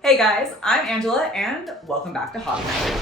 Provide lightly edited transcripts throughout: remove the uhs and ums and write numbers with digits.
Hey guys, I'm Angela and welcome back to Hobby Night.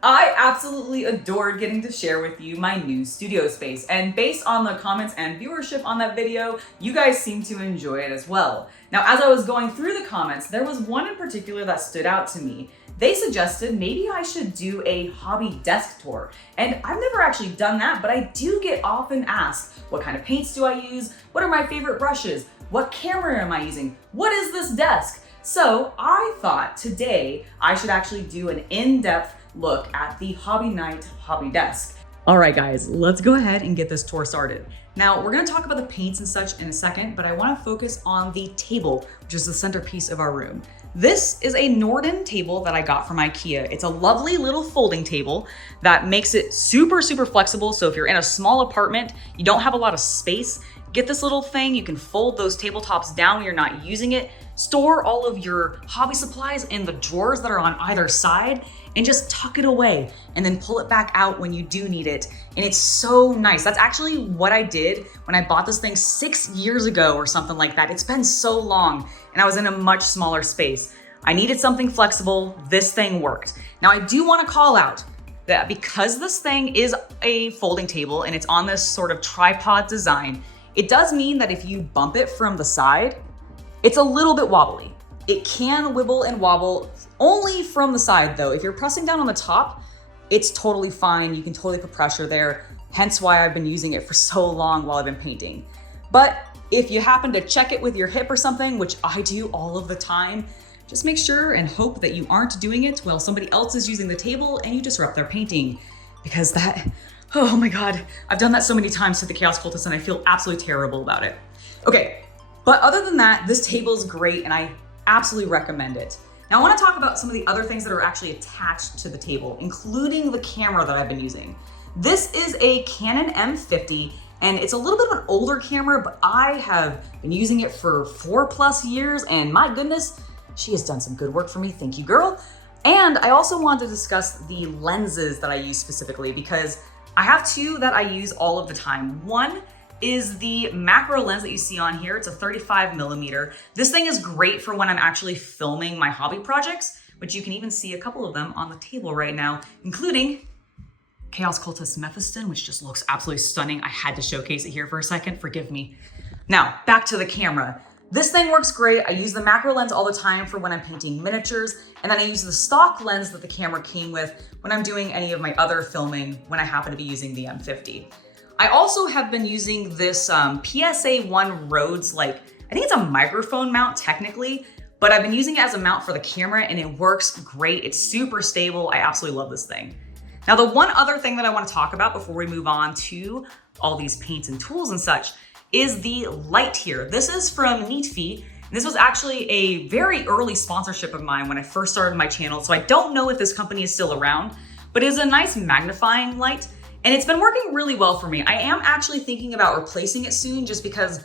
I absolutely adored getting to share with you my new studio space, and based on the comments and viewership on that video, you guys seem to enjoy it as well. Now, as I was going through the comments, there was one in particular that stood out to me. They suggested maybe I should do a hobby desk tour, and I've never actually done that, but I do get often asked, what kind of paints do I use? What are my favorite brushes? What camera am I using? What is this desk? So I thought today I should actually do an in-depth look at the Hobby Night hobby desk. All right guys, let's go ahead and get this tour started. Now we're gonna talk about the paints and such in a second, but I wanna focus on the table, which is the centerpiece of our room. This is a Norden table that I got from IKEA. It's a lovely little folding table that makes it super flexible. So if you're in a small apartment, you don't have a lot of space, get this little thing. You can fold those tabletops down when you're not using it, store all of your hobby supplies in the drawers that are on either side, and just tuck it away and then pull it back out when you do need it. And it's so nice. That's actually what I did when I bought this thing 6 years ago or something like that. It's been so long and I was in a much smaller space. I needed something flexible. This thing worked. Now I do want to call out that because this thing is a folding table and it's on this sort of tripod design, it does mean that if you bump it from the side, it's a little bit wobbly. It can wibble and wobble only from the side though. If you're pressing down on the top, it's totally fine. You can totally put pressure there. Hence why I've been using it for so long while I've been painting. But if you happen to check it with your hip or something, which I do all of the time, just make sure and hope that you aren't doing it while somebody else is using the table and you disrupt their painting. Because that, oh my God, I've done that so many times to the Chaos Cultist and I feel absolutely terrible about it. Okay, but other than that, this table is great and I absolutely recommend it. Now I want to talk about some of the other things that are actually attached to the table, including the camera that I've been using. This is a Canon M50 and it's a little bit of an older camera, but I have been using it for 4+ years and my goodness, she has done some good work for me. Thank you, girl. And I also wanted to discuss the lenses that I use specifically because I have two that I use all of the time. One is the macro lens that you see on here. It's a 35mm. This thing is great for when I'm actually filming my hobby projects, which you can even see a couple of them on the table right now, including Chaos Cultist Mephiston, which just looks absolutely stunning. I had to showcase it here for a second, forgive me. Now, back to the camera. This thing works great. I use the macro lens all the time for when I'm painting miniatures, and then I use the stock lens that the camera came with when I'm doing any of my other filming when I happen to be using the M50. I also have been using this PSA-1 Rhodes, I think it's a microphone mount technically, but I've been using it as a mount for the camera and it works great. It's super stable. I absolutely love this thing. Now, the one other thing that I want to talk about before we move on to all these paints and tools and such is the light here. This is from Neatfeet. This was actually a very early sponsorship of mine when I first started my channel, so I don't know if this company is still around, but it is a nice magnifying light. And it's been working really well for me. I am actually thinking about replacing it soon just because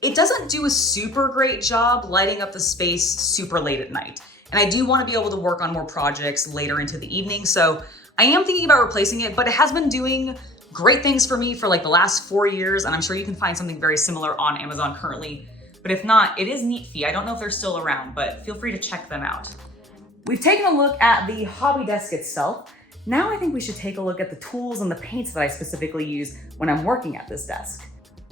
it doesn't do a super great job lighting up the space super late at night. And I do want to be able to work on more projects later into the evening. So I am thinking about replacing it, but it has been doing great things for me for the last 4 years. And I'm sure you can find something very similar on Amazon currently. But if not, it is Neatfeet. I don't know if they're still around, but feel free to check them out. We've taken a look at the hobby desk itself. Now I think we should take a look at the tools and the paints that I specifically use when I'm working at this desk.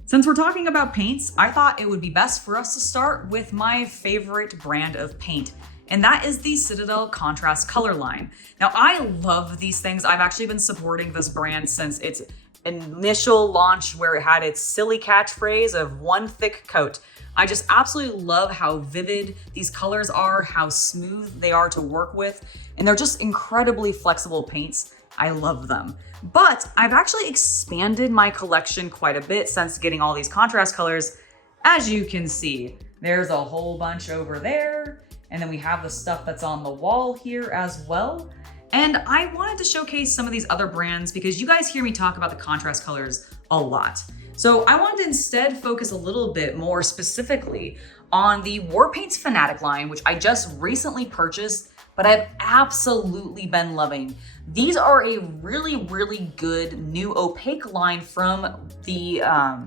Since we're talking about paints, I thought it would be best for us to start with my favorite brand of paint, and that is the Citadel Contrast Color line. Now I love these things. I've actually been supporting this brand since its initial launch where it had its silly catchphrase of one thick coat. I just absolutely love how vivid these colors are, how smooth they are to work with, and they're just incredibly flexible paints. I love them. But I've actually expanded my collection quite a bit since getting all these contrast colors. As you can see, there's a whole bunch over there, and then we have the stuff that's on the wall here as well. And I wanted to showcase some of these other brands because you guys hear me talk about the contrast colors a lot. So I wanted to instead focus a little bit more specifically on the War Paints Fanatic line, which I just recently purchased, but I've absolutely been loving. These are a really good new opaque line from the, I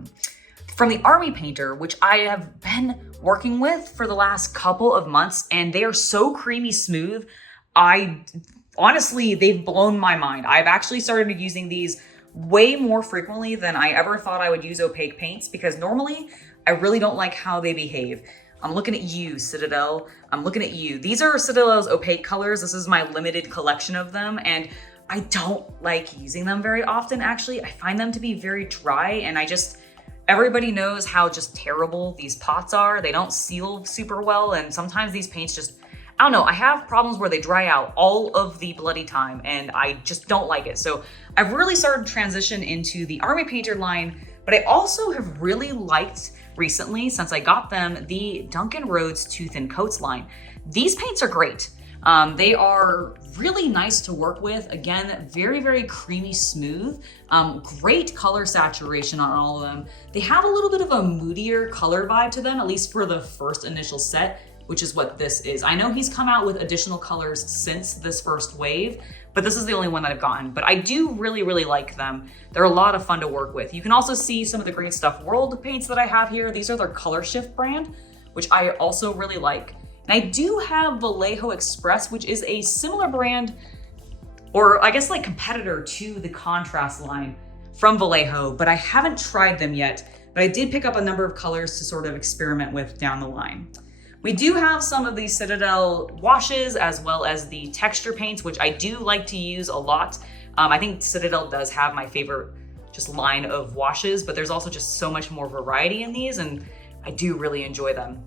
think from the Army Painter, which I have been working with for the last couple of months, and they are so creamy smooth. Honestly, they've blown my mind. I've actually started using these way more frequently than I ever thought I would use opaque paints, because normally I really don't like how they behave. I'm looking at you, Citadel. I'm looking at you. These are Citadel's opaque colors. This is my limited collection of them, and I don't like using them very often, actually. I find them to be very dry, and everybody knows how just terrible these pots are. They don't seal super well, and sometimes these paints just, I don't know, I have problems where they dry out all of the bloody time, and I just don't like it. So I've really started to transition into the Army Painter line, but I also have really liked recently, since I got them, the Duncan Rhodes Tooth and Coats line. These paints are great. They are really nice to work with. Again, very, very creamy smooth. Great color saturation on all of them. They have a little bit of a moodier color vibe to them, at least for the first initial set, which is what this is. I know he's come out with additional colors since this first wave, but this is the only one that I've gotten. But I do really, really like them. They're a lot of fun to work with. You can also see some of the Great Stuff World paints that I have here. These are their Color Shift brand, which I also really like. And I do have Vallejo Express, which is a similar brand, or I guess like competitor to the Contrast line from Vallejo, but I haven't tried them yet. But I did pick up a number of colors to sort of experiment with down the line. We do have some of the Citadel washes, as well as the texture paints, which I do like to use a lot. I think Citadel does have my favorite just line of washes, but there's also just so much more variety in these, and I do really enjoy them.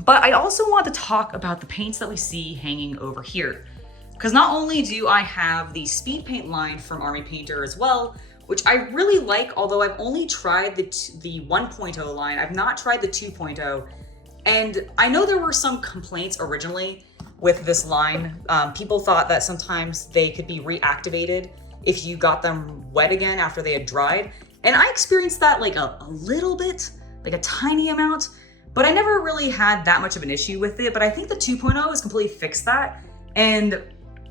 But I also want to talk about the paints that we see hanging over here, because not only do I have the speed paint line from Army Painter as well, which I really like, although I've only tried the 1.0 line. I've not tried the 2.0. And I know there were some complaints originally with this line. People thought that sometimes they could be reactivated if you got them wet again after they had dried. And I experienced that like a little bit, like a tiny amount, but I never really had that much of an issue with it. But I think the 2.0 has completely fixed that. And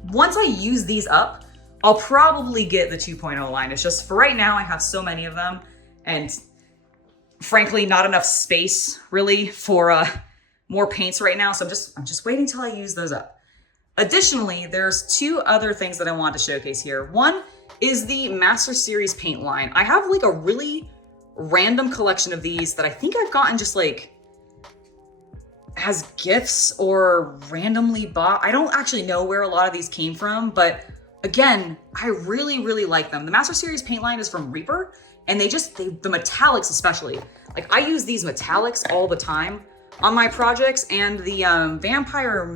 once I use these up, I'll probably get the 2.0 line. It's just for right now, I have so many of them, and frankly, not enough space really for more paints right now. So I'm just waiting till I use those up. Additionally, there's two other things that I want to showcase here. One is the Master Series paint line. I have like a really random collection of these that I think I've gotten just like as gifts or randomly bought. I don't actually know where a lot of these came from, but again, I really, really like them. The Master Series paint line is from Reaper, and the metallics especially. Like I use these metallics all the time on my projects, and the Vampiric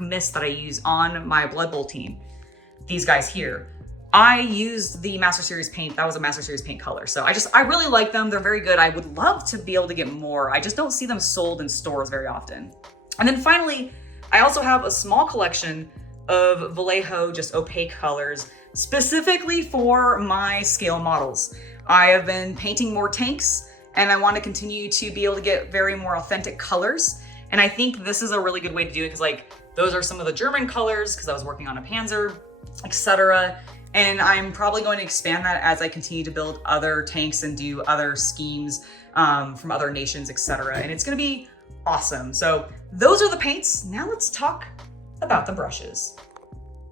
Mist that I use on my Blood Bowl team, these guys here, I used the Master Series paint. That was a Master Series paint color. So I really like them. They're very good. I would love to be able to get more. I just don't see them sold in stores very often. And then finally, I also have a small collection of Vallejo just opaque colors, specifically for my scale models. I have been painting more tanks, and I want to continue to be able to get very more authentic colors. And I think this is a really good way to do it, because like those are some of the German colors, because I was working on a Panzer, etc. And I'm probably going to expand that as I continue to build other tanks and do other schemes from other nations, etc. And it's going to be awesome. So those are the paints. Now let's talk about the brushes.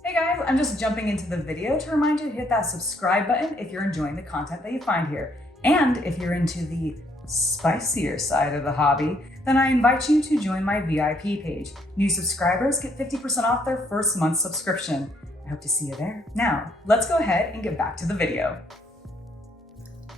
Hey guys, I'm just jumping into the video to remind you to hit that subscribe button if you're enjoying the content that you find here. And if you're into the spicier side of the hobby, then I invite you to join my VIP page. New subscribers get 50% off their first month subscription. I hope to see you there. Now, let's go ahead and get back to the video.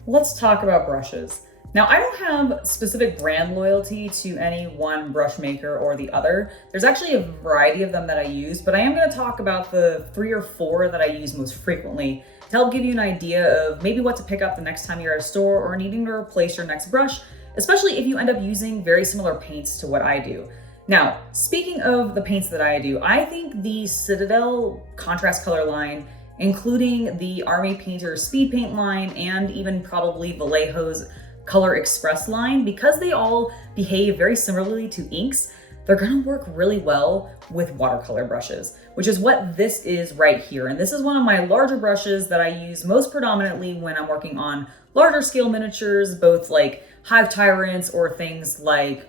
Let's talk about brushes. Now, I don't have specific brand loyalty to any one brush maker or the other. There's actually a variety of them that I use, but I am going to talk about the 3 or 4 that I use most frequently to help give you an idea of maybe what to pick up the next time you're at a store or needing to replace your next brush, especially if you end up using very similar paints to what I do. Now, speaking of the paints that I do, I think the Citadel contrast color line, including the Army Painter speed paint line, and even probably Vallejo's Color Express line, because they all behave very similarly to inks, they're gonna work really well with watercolor brushes, which is what this is right here. And this is one of my larger brushes that I use most predominantly when I'm working on larger scale miniatures, both like Hive Tyrants or things like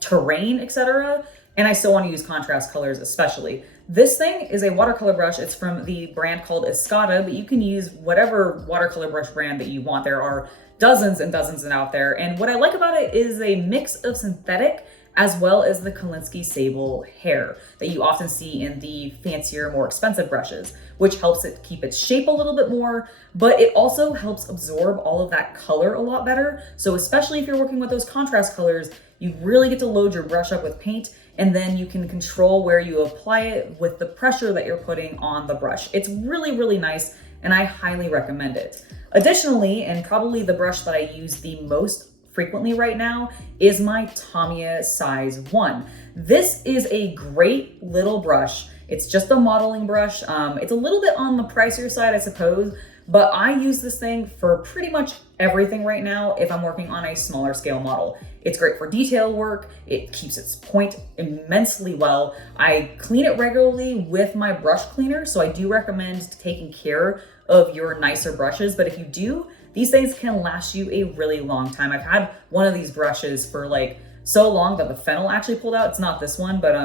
terrain, etc. And I still want to use contrast colors especially. This thing is a watercolor brush. It's from the brand called Escada, but you can use whatever watercolor brush brand that you want. There are dozens and dozens out there. And what I like about it is a mix of synthetic as well as the Kolinsky sable hair that you often see in the fancier, more expensive brushes, which helps it keep its shape a little bit more, but it also helps absorb all of that color a lot better. So especially if you're working with those contrast colors, you really get to load your brush up with paint, and then you can control where you apply it with the pressure that you're putting on the brush. It's really, really nice, and I highly recommend it. Additionally, and probably the brush that I use the most frequently right now, is my Tamiya size 1. This is a great little brush. It's just a modeling brush. It's a little bit on the pricier side, I suppose, but I use this thing for pretty much everything right now if I'm working on a smaller scale model. It's great for detail work. It keeps its point immensely well. I clean it regularly with my brush cleaner, so I do recommend taking care of your nicer brushes, but if you do, these things can last you a really long time. I've had one of these brushes for like so long that the fennel actually pulled out. It's not this one, but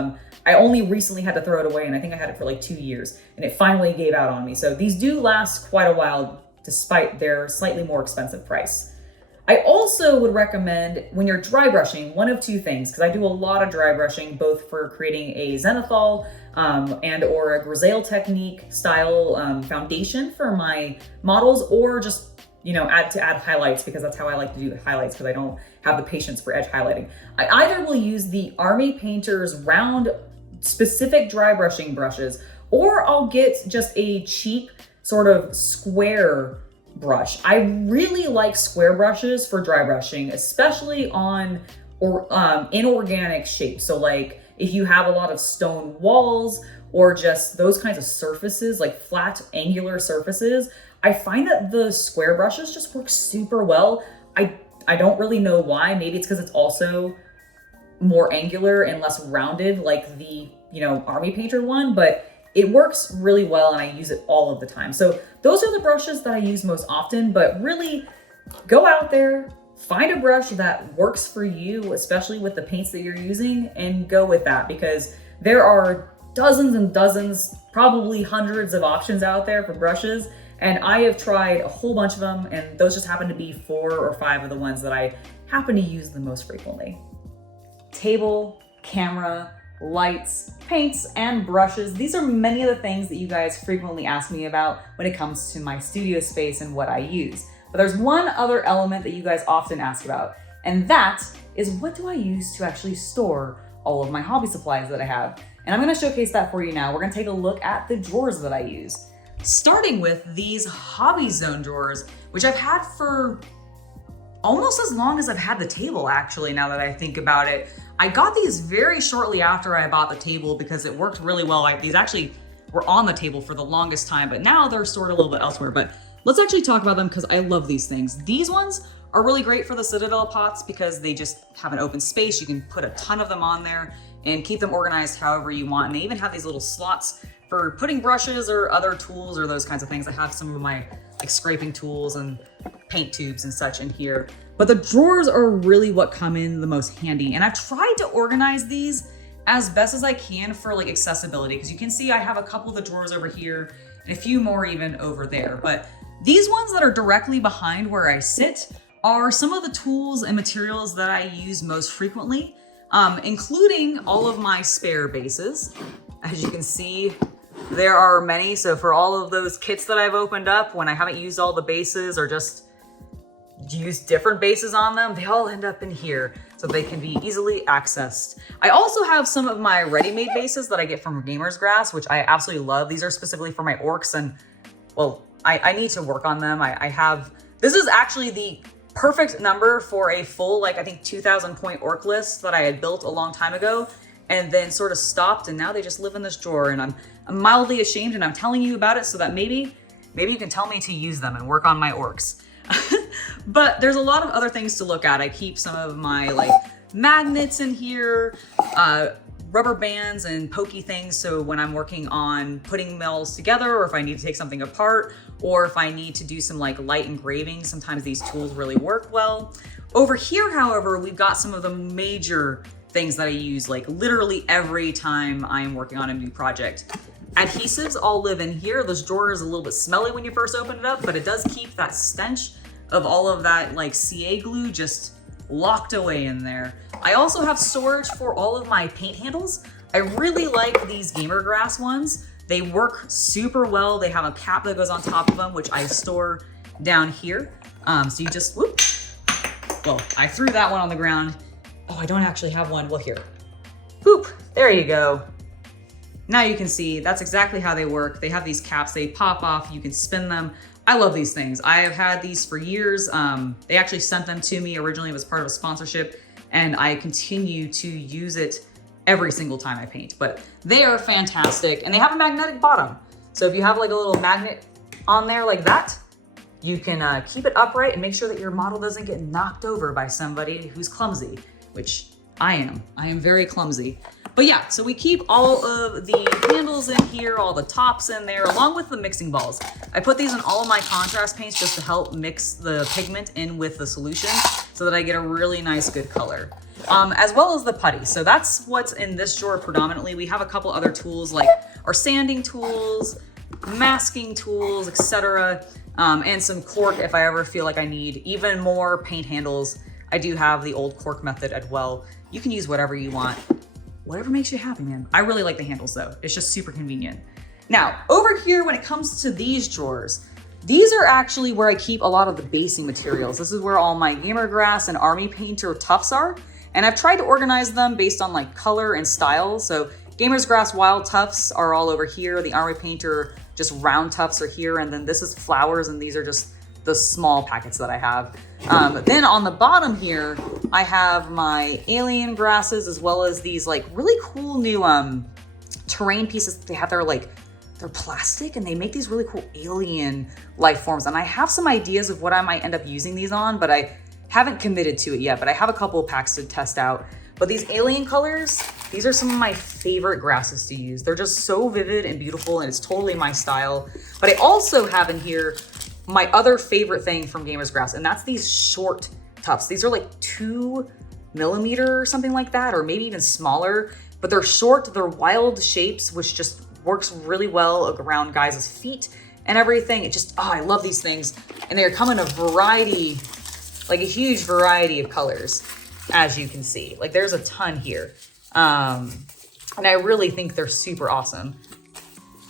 I only recently had to throw it away, and I think I had it for like 2 years, and it finally gave out on me. So these do last quite a while despite their slightly more expensive price. I also would recommend when you're dry brushing, one of two things, because I do a lot of dry brushing, both for creating a zenithal and or a grisaille technique style foundation for my models, or just add highlights, because that's how I like to do the highlights, because I don't have the patience for edge highlighting. I either will use the Army Painter's round specific dry brushing brushes, or I'll get just a cheap sort of square brush. I really like square brushes for dry brushing, especially on inorganic shapes. So like if you have a lot of stone walls or just those kinds of surfaces, like flat angular surfaces, I find that the square brushes just work super well. I don't really know why. Maybe it's because it's also more angular and less rounded like the, Army Painter one, but it works really well and I use it all of the time. So those are the brushes that I use most often, but really go out there, find a brush that works for you, especially with the paints that you're using, and go with that, because there are dozens and dozens, probably hundreds of options out there for brushes. And I have tried a whole bunch of them, and those just happen to be 4 or 5 of the ones that I happen to use the most frequently. Table, camera, lights, paints, and brushes. These are many of the things that you guys frequently ask me about when it comes to my studio space and what I use. But there's one other element that you guys often ask about, and that is, what do I use to actually store all of my hobby supplies that I have? And I'm gonna showcase that for you now. We're gonna take a look at the drawers that I use. Starting with these Hobby Zone drawers, which I've had for almost as long as I've had the table, actually, now that I think about it. I got these very shortly after I bought the table because it worked really well. These actually were on the table for the longest time, but now they're stored a little bit elsewhere. But let's actually talk about them because I love these things. These ones are really great for the Citadel pots because they just have an open space. You can put a ton of them on there and keep them organized however you want. And they even have these little slots for putting brushes or other tools or those kinds of things. I have some of my scraping tools and paint tubes and such in here. But the drawers are really what come in the most handy. And I've tried to organize these as best as I can for accessibility, because you can see I have a couple of the drawers over here and a few more even over there. But these ones that are directly behind where I sit are some of the tools and materials that I use most frequently, including all of my spare bases. As you can see, there are many. So for all of those kits that I've opened up, when I haven't used all the bases or just use different bases on them, they all end up in here so they can be easily accessed. I also have some of my ready-made bases that I get from Gamer's Grass, which I absolutely love. These are specifically for my orcs, and well, I need to work on them. This is actually the perfect number for a full, I think 2,000 point orc list that I had built a long time ago and then sort of stopped, and now they just live in this drawer, and I'm mildly ashamed, and I'm telling you about it so that maybe you can tell me to use them and work on my orcs. But there's a lot of other things to look at. I keep some of my magnets in here, rubber bands and pokey things. So when I'm working on putting metals together, or if I need to take something apart, or if I need to do some like light engraving, sometimes these tools really work well. Over here, however, we've got some of the major things that I use like literally every time I am working on a new project. Adhesives all live in here. This drawer is a little bit smelly when you first open it up, but it does keep that stench of all of that like CA glue just locked away in there. I also have storage for all of my paint handles. I really like these Gamer Grass ones. They work super well. They have a cap that goes on top of them, which I store down here. So you just, whoop. Well, I threw that one on the ground. Oh, I don't actually have one. Well, here. Boop, there you go. Now you can see that's exactly how they work. They have these caps, they pop off, you can spin them. I love these things. I have had these for years. They actually sent them to me originally. It was part of a sponsorship, and I continue to use it every single time I paint. But they are fantastic, and they have a magnetic bottom. So if you have like a little magnet on there like that, you can keep it upright and make sure that your model doesn't get knocked over by somebody who's clumsy, which I am. I am very clumsy. But yeah, so we keep all of the handles in here, all the tops in there, along with the mixing balls. I put these in all of my contrast paints just to help mix the pigment in with the solution so that I get a really nice, good color. As well as the putty. So that's what's in this drawer predominantly. We have a couple other tools like our sanding tools, masking tools, etc. And some cork if I ever feel like I need even more paint handles. I do have the old cork method as well. You can use whatever you want. Whatever makes you happy, man. I really like the handles though. It's just super convenient. Now, over here, when it comes to these drawers, these are actually where I keep a lot of the basing materials. This is where all my Gamer Grass and Army Painter tufts are. And I've tried to organize them based on like color and style. So Gamer's Grass Wild Tufts are all over here. The Army Painter just round tufts are here. And then this is flowers, and these are just the small packets that I have. Then on the bottom here, I have my alien grasses as well as these like really cool new terrain pieces. They have their like, they're plastic and they make these really cool alien life forms. And I have some ideas of what I might end up using these on, but I haven't committed to it yet, but I have a couple of packs to test out. But these alien colors, these are some of my favorite grasses to use. They're just so vivid and beautiful, and it's totally my style. But I also have in here my other favorite thing from Gamer's Grass, and that's these short tufts. These are like 2 millimeter or something like that, or maybe even smaller, but they're short, they're wild shapes, which just works really well around guys' feet and everything. It just, oh, I love these things. And they come in a variety, like a huge variety of colors, as you can see. Like there's a ton here. And I really think they're super awesome.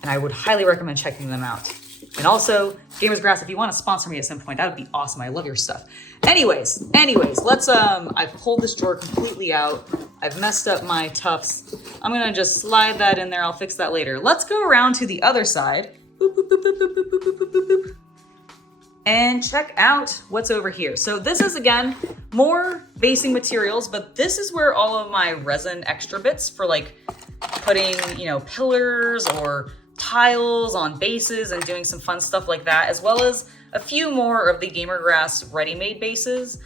And I would highly recommend checking them out. And also, Gamer's Grass, if you want to sponsor me at some point, that would be awesome. I love your stuff. Anyways, let's, I've pulled this drawer completely out. I've messed up my tufts. I'm going to just slide that in there. I'll fix that later. Let's go around to the other side. Boop, boop, boop, boop, boop, boop, boop, boop, boop, boop. And check out what's over here. So this is, again, more basing materials, but this is where all of my resin extra bits for like putting, you know, pillars or tiles on bases and doing some fun stuff like that, as well as a few more of the Gamer Grass ready-made bases.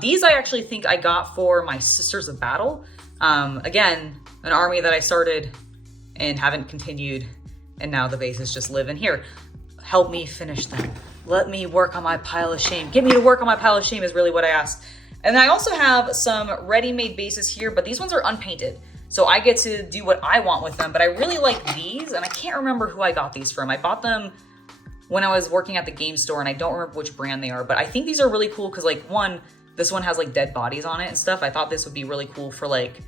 These I actually think I got for my Sisters of Battle. Again, an army that I started and haven't continued, and now the bases just live in here. Help me finish them. Let me work on my pile of shame. Get me to work on my pile of shame is really what I asked. And I also have some ready-made bases here, but these ones are unpainted. So I get to do what I want with them, but I really like these, and I can't remember who I got these from. I bought them when I was working at the game store, and I don't remember which brand they are, but I think these are really cool because, like, one, this one has like dead bodies on it and stuff. I thought this would be really cool for like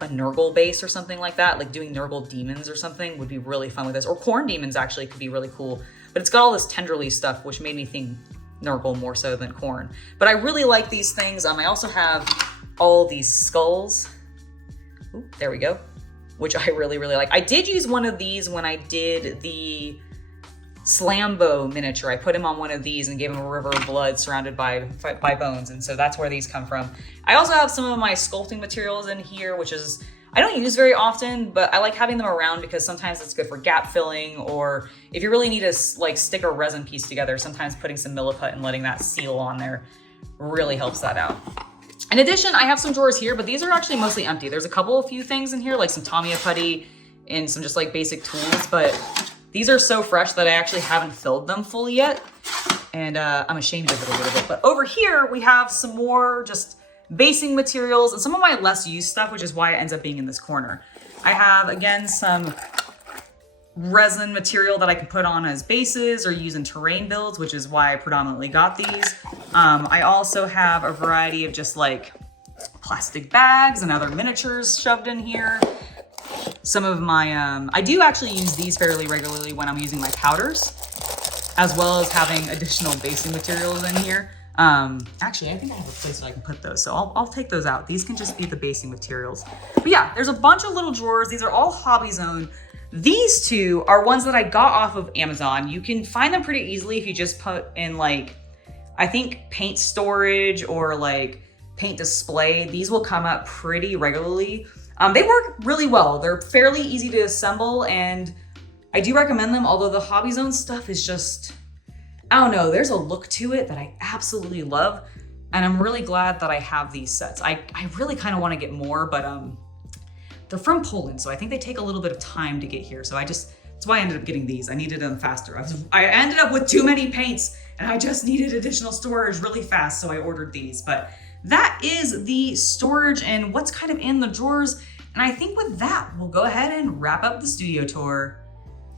a Nurgle base or something like that. Like doing Nurgle demons or something would be really fun with this. Or corn demons actually could be really cool. But it's got all this tenderly stuff, which made me think Nurgle more so than corn. But I really like these things. I also have all these skulls. Ooh, there we go. Which I really, really like. I did use one of these when I did the Slambo miniature. I put him on one of these and gave him a river of blood surrounded by bones. And so that's where these come from. I also have some of my sculpting materials in here, which is, I don't use very often, but I like having them around because sometimes it's good for gap filling, or if you really need to like stick a resin piece together, sometimes putting some milliput and letting that seal on there really helps that out. In addition, I have some drawers here, but these are actually mostly empty. There's a few things in here, like some Tamiya putty and some just like basic tools, but these are so fresh that I actually haven't filled them fully yet. And I'm ashamed of it a little bit. But over here, we have some more just basing materials and some of my less used stuff, which is why it ends up being in this corner. I have, again, some resin material that I can put on as bases or use in terrain builds, which is why I predominantly got these. I also have a variety of just like plastic bags and other miniatures shoved in here. Some of my, I do actually use these fairly regularly when I'm using my powders, as well as having additional basing materials in here. Actually, I think I have a place where I can put those, so I'll take those out. These can just be the basing materials. But yeah, there's a bunch of little drawers. These are all Hobby Zone. These two are ones that I got off of Amazon. You can find them pretty easily if you just put in like, I think paint storage or like paint display. These will come up pretty regularly. They work really well. They're fairly easy to assemble and I do recommend them, although the Hobby Zone stuff is just, I don't know, there's a look to it that I absolutely love. And I'm really glad that I have these sets. I really kind of want to get more, but they're from Poland, so I think they take a little bit of time to get here. So that's why I ended up getting these. I needed them faster. I ended up with too many paints and I just needed additional storage really fast, so I ordered these. But that is the storage and what's kind of in the drawers. And I think with that, we'll go ahead and wrap up the studio tour.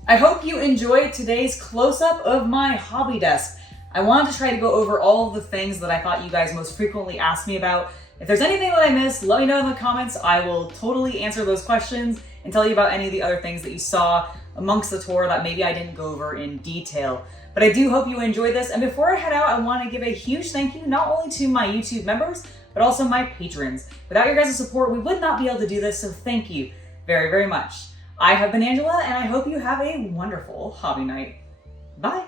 I hope you enjoyed today's close-up of my hobby desk. I wanted to try to go over all of the things that I thought you guys most frequently asked me about. If there's anything that I missed, let me know in the comments. I will totally answer those questions and tell you about any of the other things that you saw amongst the tour that maybe I didn't go over in detail. But I do hope you enjoyed this. And before I head out, I want to give a huge thank you not only to my YouTube members, but also my patrons. Without your guys' support, we would not be able to do this, so thank you very, very much. I have been Angela, and I hope you have a wonderful hobby night. Bye.